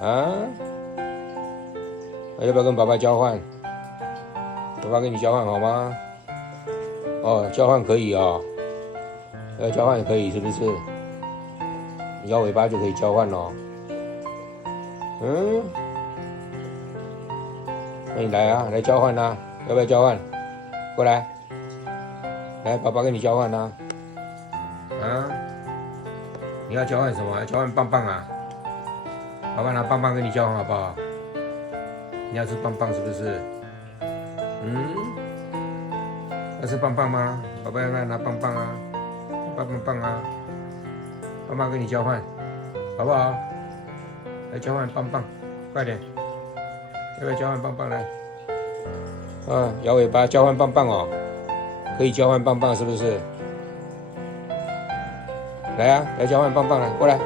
啊？要不要跟爸爸交换？爸爸跟你交换好吗？哦，交换可以哦，要交换也可以，是不是？摇尾巴就可以交换哦。嗯，那你来啊，来交换啊，要不要交换？过来，来，爸爸跟你交换啊。啊？你要交换什么？要交换棒棒啊？爸爸拿棒棒跟你交换好不好？你要吃棒棒是不是？嗯，要吃棒棒吗？宝贝要不要拿棒棒啊？棒棒啊！棒棒跟你交换，好不好？来交换棒棒，快点！要不要交换棒棒来？摇尾巴交换棒棒哦，可以交换棒棒是不是？来啊，来交换棒棒来，过来。